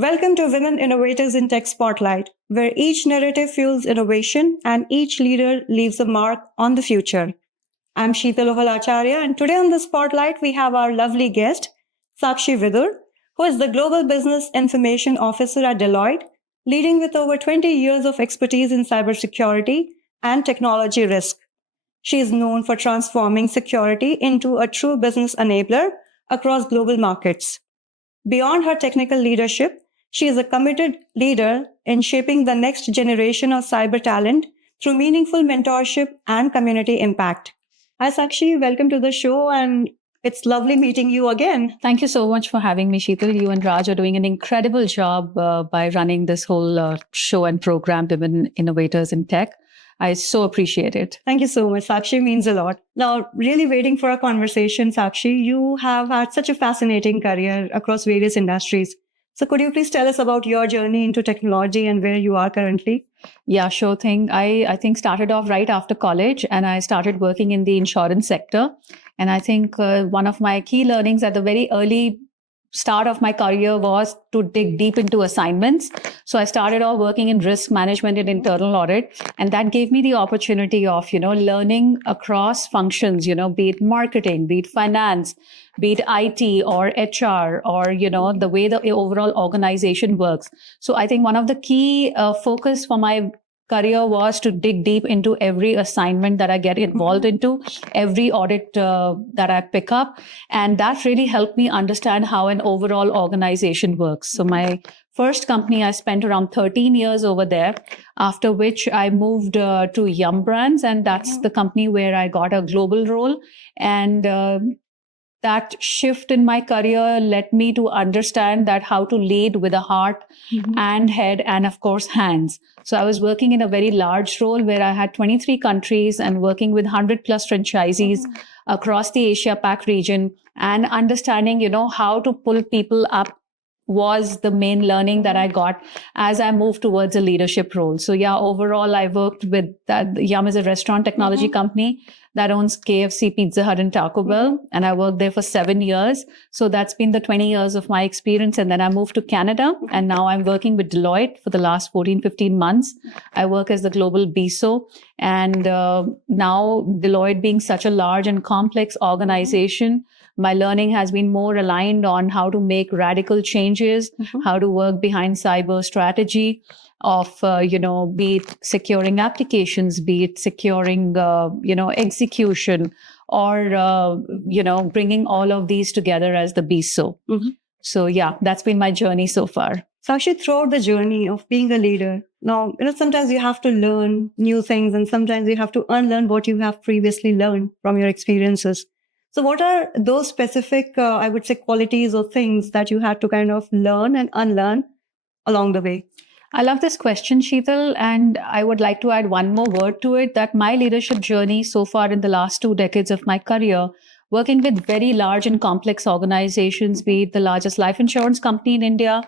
Welcome to Women Innovators in Tech Spotlight, where each narrative fuels innovation and each leader leaves a mark on the future. I'm Sheetal Ohal Acharya, and today on the Spotlight, we have our lovely guest, Sakshi Vidur, who is the Global Business Information Officer at Deloitte, leading with over 20 years of expertise in cybersecurity and technology risk. She is known for transforming security into a true business enabler across global markets. Beyond her technical leadership, she is a committed leader in shaping the next generation of cyber talent through meaningful mentorship and community impact. Hi, Sakshi. Welcome to the show, and it's lovely meeting you again. Thank you so much for having me, Sheetal. You and Raj are doing an incredible job by running this whole show and program, Women Innovators in Tech. I so appreciate it. Thank you so much, Sakshi. Means a lot. Now, really waiting for a conversation, Sakshi. You have had such a fascinating career across various industries. So could you please tell us about your journey into technology and where you are currently? Yeah, sure thing. I think started off right after college and I started working in the insurance sector. And I think one of my key learnings at the very early start of my career was to dig deep into assignments. So I started off working in risk management and internal audit. And that gave me the opportunity of, learning across functions, be it marketing, be it finance, be it IT or HR or, the way the overall organization works. So I think one of the key focus for my career was to dig deep into every assignment that I get involved into, every audit that I pick up. And that really helped me understand how an overall organization works. So my first company, I spent around 13 years over there, after which I moved to Yum Brands. And that's the company where I got a global role. And that shift in my career led me to understand that how to lead with a heart and head and of course hands. So I was working in a very large role where I had 23 countries and working with 100 plus franchisees across the Asia Pac region, and understanding, how to pull people up was the main learning that I got as I moved towards a leadership role. So yeah, overall, I worked with Yum is a restaurant technology company that owns KFC, Pizza Hut, and Taco Bell. And I worked there for 7 years. So that's been the 20 years of my experience. And then I moved to Canada. And now I'm working with Deloitte for the last 14, 15 months. I work as the global BISO. And now Deloitte being such a large and complex organization, my learning has been more aligned on how to make radical changes, how to work behind cyber strategy of, be it securing applications, be it securing, execution, or, bringing all of these together as the BISO. So yeah, that's been my journey so far. So actually throughout the journey of being a leader, now, sometimes you have to learn new things and sometimes you have to unlearn what you have previously learned from your experiences. So what are those specific, I would say, qualities or things that you had to kind of learn and unlearn along the way? I love this question, Sheetal, and I would like to add one more word to it, that my leadership journey so far in the last 2 decades of my career, working with very large and complex organizations, be it the largest life insurance company in India,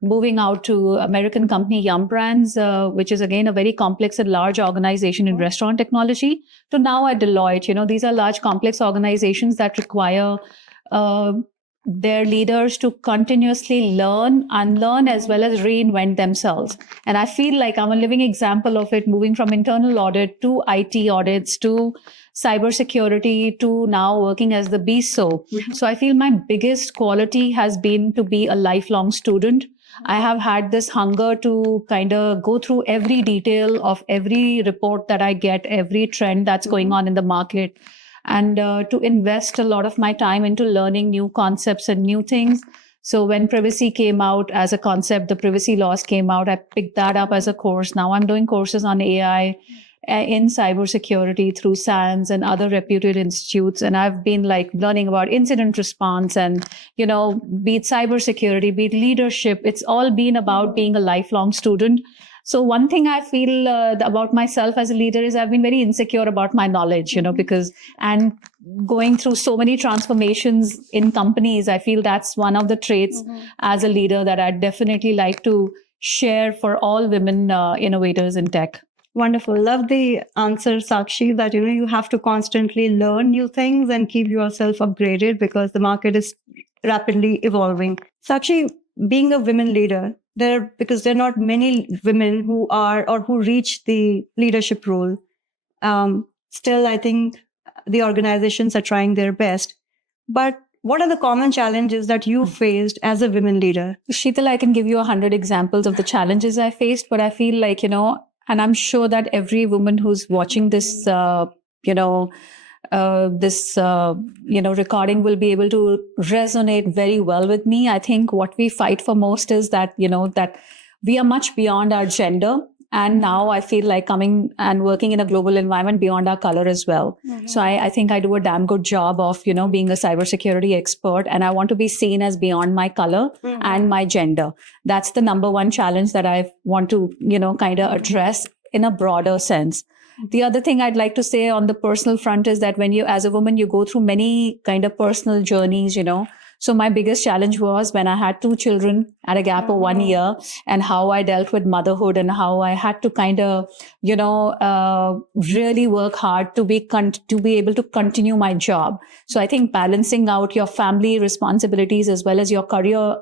moving out to American company Yum Brands, which is again a very complex and large organization in restaurant technology, to now at Deloitte. These are large, complex organizations that require their leaders to continuously learn, unlearn, as well as reinvent themselves. And I feel like I'm a living example of it, moving from internal audit to IT audits to cybersecurity to now working as the BISO. So I feel my biggest quality has been to be a lifelong student. I have had this hunger to kind of go through every detail of every report that I get, every trend that's going on in the market, and to invest a lot of my time into learning new concepts and new things. So when privacy came out as a concept, the privacy laws came out, I picked that up as a course. Now I'm doing courses on AI in cybersecurity through SANS and other reputed institutes. And I've been learning about incident response and, be it cybersecurity, be it leadership. It's all been about being a lifelong student. So one thing I feel about myself as a leader is I've been very insecure about my knowledge, and going through so many transformations in companies, I feel that's one of the traits as a leader that I'd definitely like to share for all women innovators in tech. Wonderful. Love the answer, Sakshi, that, you have to constantly learn new things and keep yourself upgraded because the market is rapidly evolving. Sakshi, being a women leader, because there are not many women who are or who reach the leadership role. Still, I think the organizations are trying their best. But what are the common challenges that you faced as a women leader? Sheetal, I can give you 100 examples of the challenges I faced, but I feel like, and I'm sure that every woman who's watching this, recording will be able to resonate very well with me. I think what we fight for most is that, that we are much beyond our gender. And now I feel like coming and working in a global environment beyond our color as well. Mm-hmm. So I think I do a damn good job of, being a cybersecurity expert, and I want to be seen as beyond my color and my gender. That's the number one challenge that I want to, kind of address in a broader sense. The other thing I'd like to say on the personal front is that when you, as a woman, you go through many kind of personal journeys, So my biggest challenge was when I had 2 children at a gap of 1 year, and how I dealt with motherhood and how I had to kind of, really work hard to be able to continue my job. So I think balancing out your family responsibilities as well as your career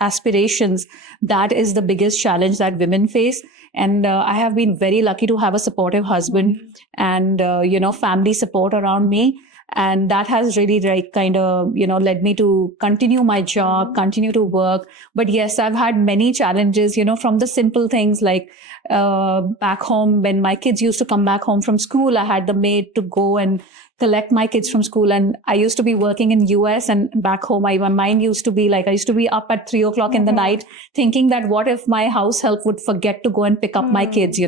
aspirations, that is the biggest challenge that women face. And I have been very lucky to have a supportive husband and, family support around me. And that has really kind of, led me to continue my job, continue to work. But yes, I've had many challenges, from the simple things like back home, when my kids used to come back home from school, I had the maid to go and collect my kids from school. And I used to be working in US, and back home, my mind used to be like, I used to be up at 3:00 in the night thinking that what if my house help would forget to go and pick up my kids,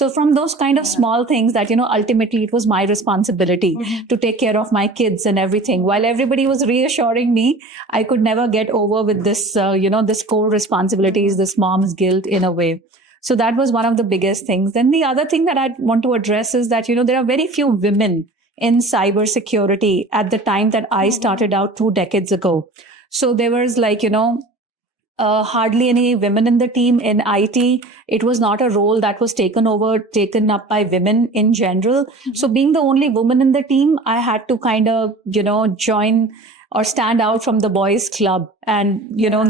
So from those kind of small things that, ultimately it was my responsibility to take care of my kids and everything. While everybody was reassuring me, I could never get over with this, this core responsibilities, this mom's guilt in a way. So that was one of the biggest things. Then the other thing that I want to address is that, there are very few women in cybersecurity at the time that I started out 2 decades ago. So there was like, hardly any women in the team in IT. It was not a role that was taken up by women in general. So being the only woman in the team, I had to kind of, join or stand out from the boys club. And,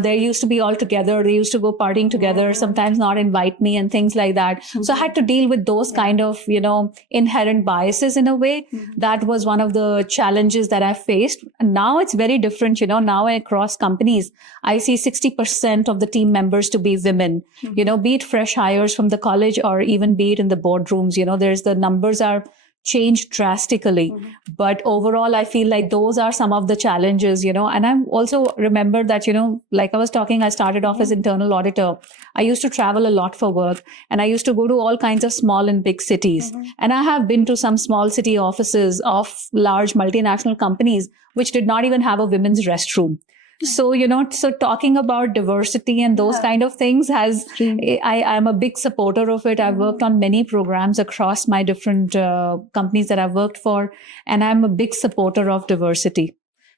they used to be all together. They used to go partying together, sometimes not invite me and things like that. So I had to deal with those kind of, inherent biases in a way. That was one of the challenges that I faced. And now it's very different. Now across companies, I see 60% of the team members to be women, be it fresh hires from the college or even be it in the boardrooms, the numbers are changed drastically. But overall, I feel like those are some of the challenges, and I also remember that, like I was talking, I started off as internal auditor. I used to travel a lot for work, and I used to go to all kinds of small and big cities. And I have been to some small city offices of large multinational companies, which did not even have a women's restroom. So, so talking about diversity and those kind of things I'm a big supporter of it. I've worked on many programs across my different companies that I've worked for, and I'm a big supporter of diversity.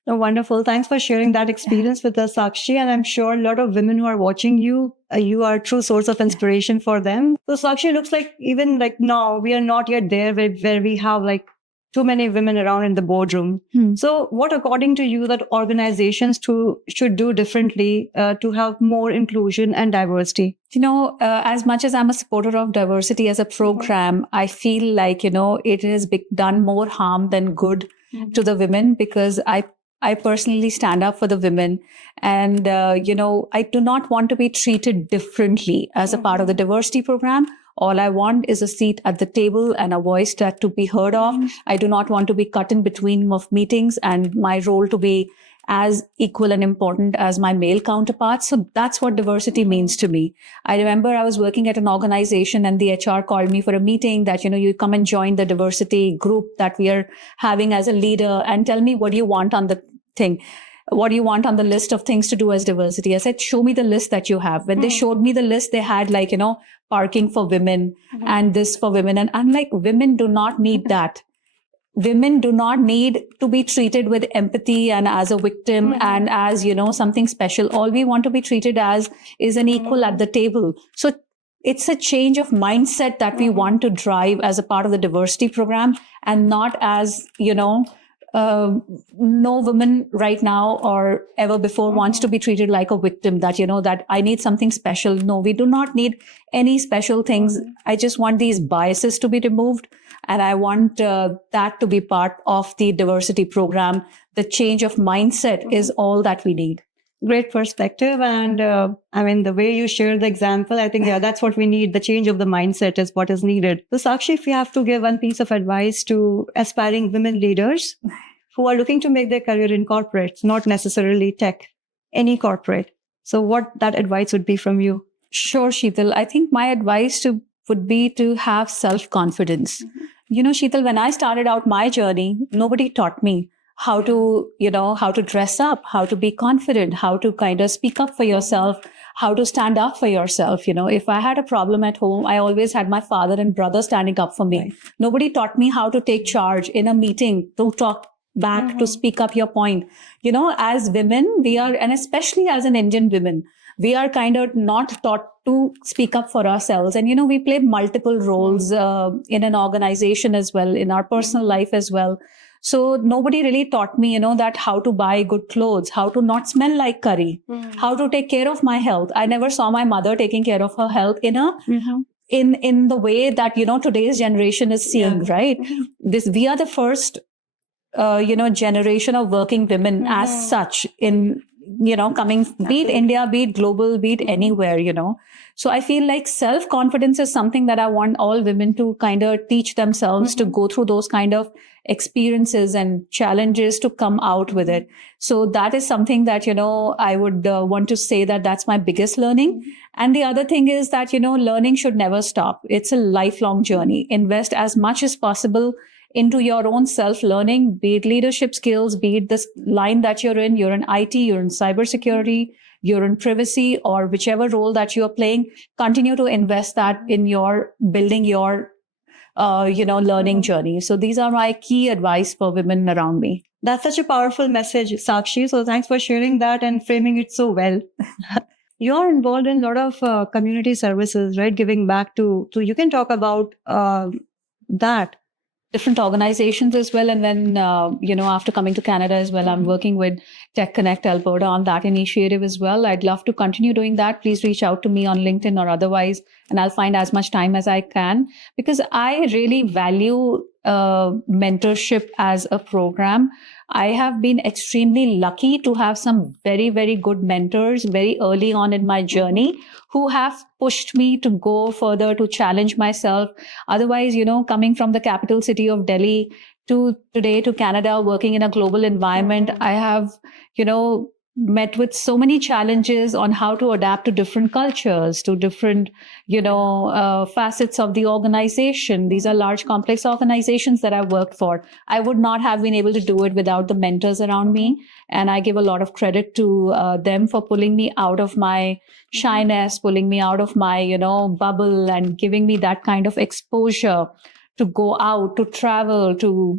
Oh, wonderful. Thanks for sharing that experience with us, Sakshi. And I'm sure a lot of women who are watching you, you are a true source of inspiration for them. So Sakshi, looks like even like now we are not yet there where we have like too many women around in the boardroom. So what, according to you, that organizations should do differently to have more inclusion and diversity? As much as I'm a supporter of diversity as a program, I feel like, it has done more harm than good to the women, because I personally stand up for the women, and, I do not want to be treated differently as a part of the diversity program. All I want is a seat at the table and a voice to be heard of. I do not want to be cut in between of meetings, and my role to be as equal and important as my male counterparts. So that's what diversity means to me. I remember I was working at an organization, and the HR called me for a meeting that, you come and join the diversity group that we are having as a leader, and tell me what do you want on the thing. What do you want on the list of things to do as diversity? I said, show me the list that you have. When they showed me the list, they had like, parking for women and this for women. And I'm like, women do not need that. Women do not need to be treated with empathy and as a victim and as, something special. All we want to be treated as is an equal at the table. So it's a change of mindset that we want to drive as a part of the diversity program, and not as, no woman right now or ever before wants to be treated like a victim, that, that I need something special. No, we do not need any special things. I just want these biases to be removed. And I want that to be part of the diversity program. The change of mindset is all that we need. Great perspective. And the way you share the example, I think, that's what we need. The change of the mindset is what is needed. So Sakshi, if you have to give one piece of advice to aspiring women leaders who are looking to make their career in corporates, not necessarily tech, any corporate. So what that advice would be from you? Sure, Sheetal. I think my advice would be to have self-confidence. Sheetal, when I started out my journey, nobody taught me how to dress up, how to be confident, how to kind of speak up for yourself, how to stand up for yourself. If I had a problem at home, I always had my father and brother standing up for me. Right. Nobody taught me how to take charge in a meeting, to talk back, to speak up your point. As women, we are, and especially as an Indian women, we are kind of not taught to speak up for ourselves. And, we play multiple roles in an organization as well, in our personal life as well. So nobody really taught me, that how to buy good clothes, how to not smell like curry, how to take care of my health. I never saw my mother taking care of her health in the way that, today's generation is seeing, right? We are the first, generation of working women as such in, coming, be it India, be it global, be it anywhere, So I feel like self-confidence is something that I want all women to kind of teach themselves to go through those kind of experiences and challenges to come out with it. So that is something that, I would want to say that that's my biggest learning. And the other thing is that, learning should never stop. It's a lifelong journey. Invest as much as possible into your own self-learning, be it leadership skills, be it this line that you're in IT, you're in cybersecurity, you're in privacy, or whichever role that you're playing, continue to invest that in your building your, learning journey. So these are my key advice for women around me. That's such a powerful message, Sakshi. So thanks for sharing that and framing it so well. You're involved in a lot of community services, right? Giving back to you can talk about that. Different organizations as well. And then, after coming to Canada as well, I'm working with Tech Connect Alberta on that initiative as well. I'd love to continue doing that. Please reach out to me on LinkedIn or otherwise, and I'll find as much time as I can, because I really value mentorship as a program. I have been extremely lucky to have some very, very good mentors very early on in my journey who have pushed me to go further, to challenge myself. Otherwise, coming from the capital city of Delhi to today to Canada, working in a global environment, I have, met with so many challenges on how to adapt to different cultures, to different, facets of the organization. These are large, complex organizations that I've worked for. I would not have been able to do it without the mentors around me. And I give a lot of credit to them for pulling me out of my shyness, pulling me out of my, bubble, and giving me that kind of exposure to go out, to travel, to,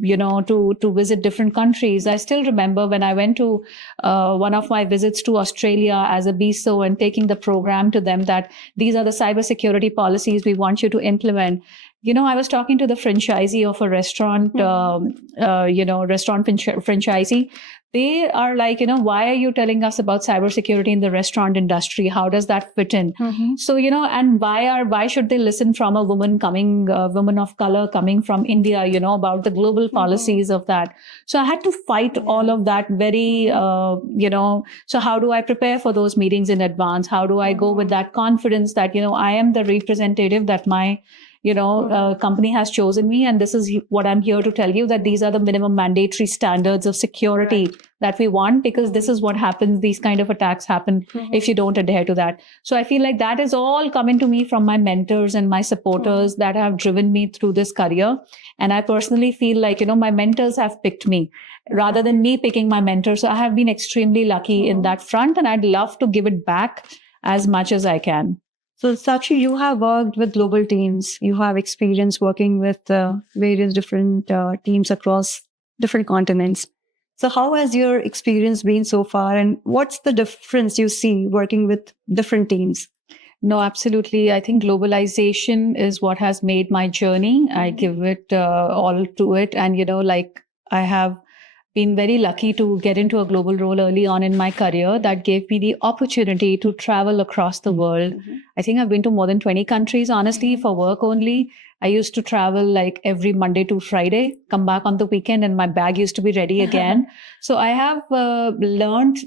to visit different countries. I still remember when I went to one of my visits to Australia as a BISO and taking the program to them that these are the cybersecurity policies we want you to implement. I was talking to the franchisee of a restaurant, restaurant franchisee. They are like, why are you telling us about cybersecurity in the restaurant industry? How does that fit in? So, and why should they listen from a woman of color coming from India, about the global policies of that? So I had to fight all of that very, so how do I prepare for those meetings in advance? How do I go with that confidence that, I am the representative that my company has chosen me. And this is what I'm here to tell you, that these are the minimum mandatory standards of security that we want, because this is what happens. These kind of attacks happen if you don't adhere to that. So I feel like that is all coming to me from my mentors and my supporters that have driven me through this career. And I personally feel like, my mentors have picked me rather than me picking my mentors. So I have been extremely lucky in that front, and I'd love to give it back as much as I can. So, Sakshi, you have worked with global teams. You have experience working with various different teams across different continents. So, how has your experience been so far? And what's the difference you see working with different teams? No, absolutely. I think globalization is what has made my journey. I give it all to it. And, I have been very lucky to get into a global role early on in my career that gave me the opportunity to travel across the world. I think I've been to more than 20 countries, honestly, for work only. I used to travel like every Monday to Friday, come back on the weekend, and my bag used to be ready again. So I have learned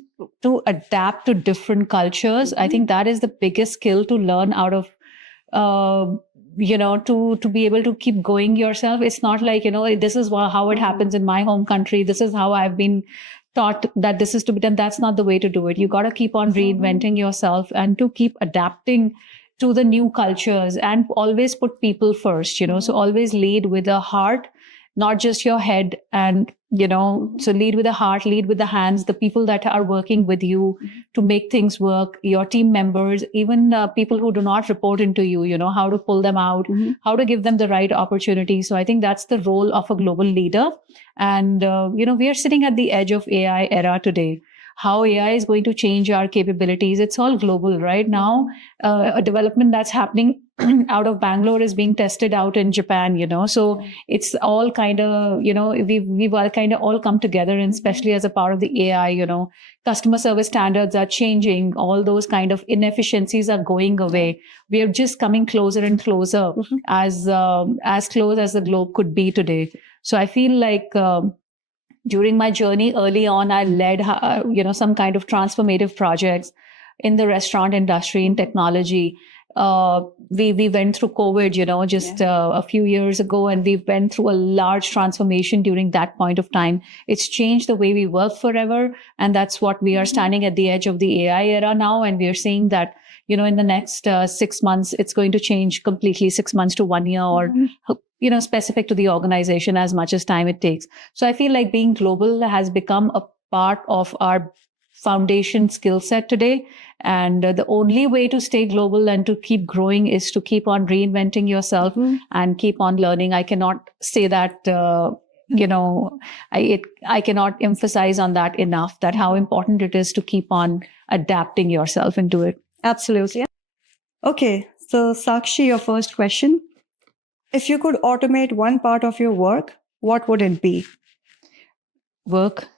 to adapt to different cultures. I think that is the biggest skill to learn out of to be able to keep going yourself. It's not like, this is how it happens in my home country. This is how I've been taught that this is to be done. That's not the way to do it. You got to keep on reinventing yourself and to keep adapting to the new cultures and always put people first, so always lead with a heart, not just your head. And, so lead with the heart, lead with the hands, the people that are working with you to make things work, your team members, even people who do not report into you, how to pull them out, how to give them the right opportunity. So I think that's the role of a global leader. And, we are sitting at the edge of AI era today. How AI is going to change our capabilities. It's all global right now. A development that's happening out of Bangalore is being tested out in Japan, So it's all kind of, we've all kind of all come together, and especially as a part of the AI, customer service standards are changing. All those kind of inefficiencies are going away. We are just coming closer and closer as close as the globe could be today. So I feel like, during my journey early on, I led, some kind of transformative projects in the restaurant industry, in technology. We went through COVID, a few years ago, and we went through a large transformation during that point of time. It's changed the way we work forever. And that's what we are standing at the edge of the AI era now. And we are seeing that, in the next 6 months, it's going to change completely, 6 months to 1 year, or specific to the organization, as much as time it takes. So I feel like being global has become a part of our foundation skill set today. And the only way to stay global and to keep growing is to keep on reinventing yourself and keep on learning. I cannot say that, I cannot emphasize on that enough, that how important it is to keep on adapting yourself into it. Absolutely. Okay. So Sakshi, your first question. If you could automate one part of your work, what would it be? Work.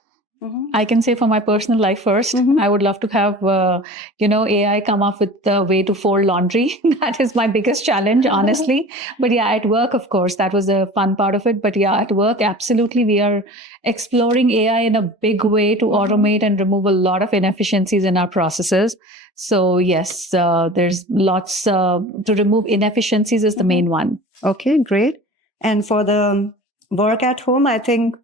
I can say for my personal life first, I would love to have, AI come up with the way to fold laundry. That is my biggest challenge, honestly. But yeah, at work, of course, that was the fun part of it. But yeah, at work, absolutely, we are exploring AI in a big way to automate and remove a lot of inefficiencies in our processes. So yes, there's lots to remove inefficiencies is the main one. Okay, great. And for the work at home, I think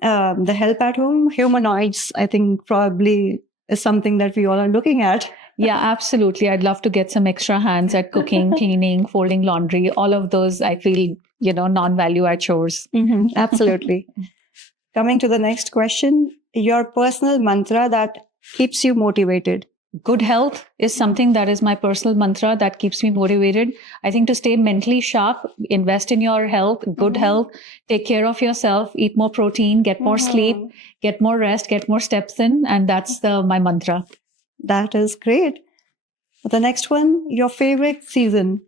the help at home, humanoids, I think probably is something that we all are looking at. Yeah, absolutely. I'd love to get some extra hands at cooking, cleaning, folding laundry, all of those, I feel, non-value add chores. Absolutely. Coming to the next question, your personal mantra that keeps you motivated. Good health is something that is my personal mantra that keeps me motivated. I think to stay mentally sharp, invest in your health, good health, take care of yourself, eat more protein, get more sleep, get more rest, get more steps in. And that's my mantra. That is great. The next one, your favorite season.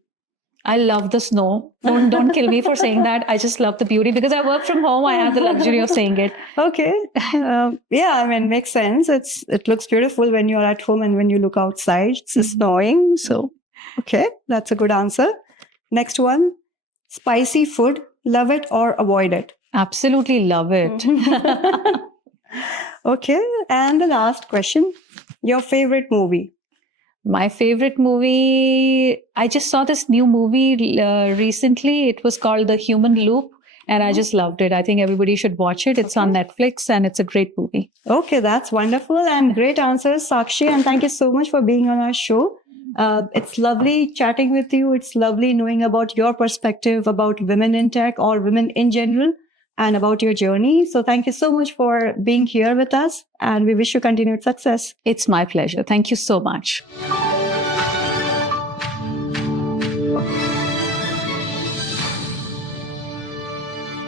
I love the snow. Don't kill me for saying that. I just love the beauty because I work from home. I have the luxury of saying it. Okay. Yeah, I mean, makes sense. It looks beautiful when you're at home and when you look outside. It's snowing. So, okay, that's a good answer. Next one, spicy food. Love it or avoid it? Absolutely love it. Okay. And the last question, your favorite movie. My favorite movie, I just saw this new movie recently. It was called The Human Loop, and I just loved it. I think everybody should watch it. It's on Netflix, and it's a great movie. Okay, that's wonderful and great answers, Sakshi. And thank you so much for being on our show. It's lovely chatting with you. It's lovely knowing about your perspective about women in tech or women in general and about your journey. So thank you so much for being here with us, and we wish you continued success. It's my pleasure. Thank you so much.